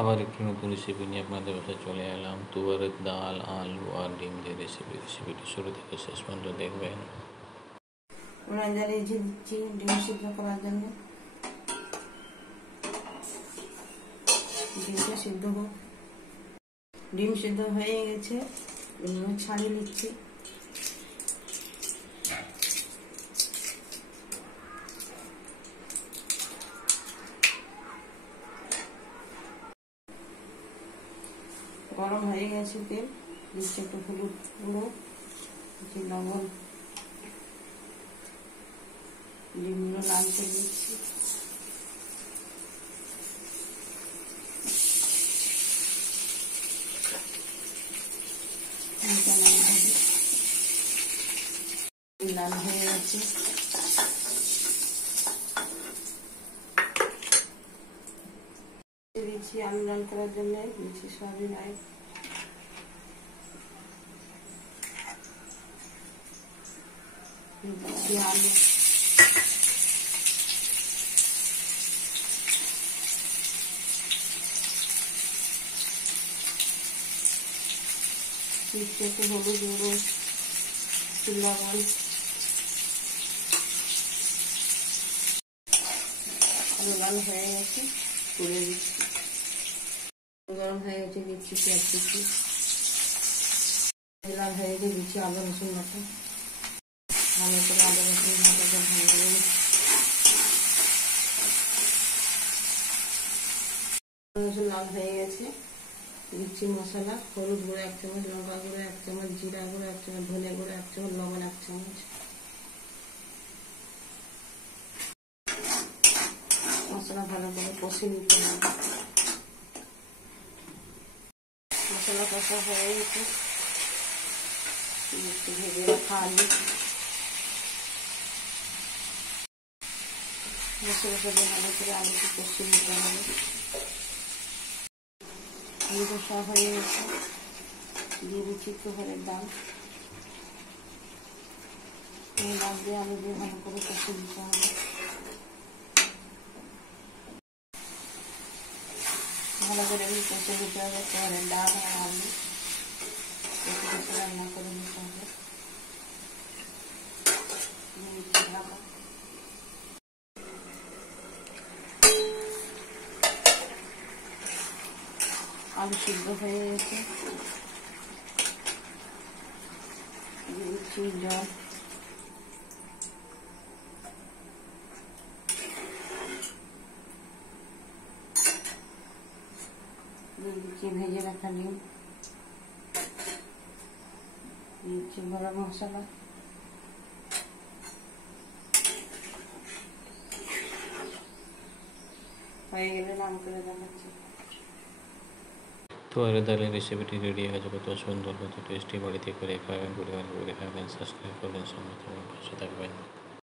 আবার একটি নতুন রেসিপি নিয়ে আপনাদের বাসায় চলে এলাম। তুয়ারের ডাল, আলু আর ডিম দিয়ে রেসিপিটি শুরু থেকে শেষ পর্যন্ত দেখবেন। উনান জ্বালিয়ে দিচ্ছি ডিম সিদ্ধ করার জন্য। ডিমটা সিদ্ধ হোক। ডিম সিদ্ধ হয়ে গেছে, ছাড়িয়ে নিচ্ছি। গরম হয়ে গেছে তেল, দিচ্ছি একটু হলুদ গুঁড়ো, দিচ্ছি লবণ, ডিমগুলো লালচে দিচ্ছি। লাল হয়ে গেছে, দিচ্ছি আলু লাল করার জন্য, দিচ্ছি সয়াবিন অয়েল, দিচ্ছি আলু, দিচ্ছি একটু হলুদ গুঁড়ো, লবণ। আলু লাল হয়ে গেছে, তুলে দিচ্ছি। গরম হয়ে গেছে, দিচ্ছি পেঁয়াজ কুচি। লাল হয়ে গেছে, দিচ্ছি আদা রসুন বাটা। ভালো করে আদা রসুন বাটাটা ভেঙে রসুন লাল হয়ে গেছে, দিচ্ছি মশলা। হলুদ গুঁড়ো 1 চামচ, লঙ্কা গুঁড়ো 1 চামচ, জিরা গুঁড়ো 1 চামচ, ধনে গুঁড়ো 1 চামচ, লবণ 1 চামচ। মশলা ভালো করে কষে নিতে হবে। মশলা কষা হয়ে গেছে, ভেজে রাখা আলু, মশলার সাথে ভালো করে আলুকে কষে নিতে হবে। আলু কষা হয়ে গেছে, দিয়ে দিচ্ছি তুয়ারের ডাল। ডাল দিয়ে আলু দিয়ে ভালো করে কষে নিতে হবে। ভালো করে কষে নিতে হবে তুয়ারের ডাল আর আলু, কষে কষে রান্না করে নিতে হবে। আলু সিদ্ধ হয়ে গেছে, দিচ্ছি জল, দিচ্ছি ভেজে রাখা ডিম, দিচ্ছি গরম মশলা, হয়ে গেলে নাম করে দেখাচ্ছি। তুয়ারের ডালের রেসিপিটি রেডি হয়ে যাবে। কত সুন্দর, কত টেস্টি, বাড়িতে করে খাবেন, পরিবার করে খাবেন। সাবস্ক্রাইব করবেন, সঙ্গে থাকবেন, পাশে থাকবেন।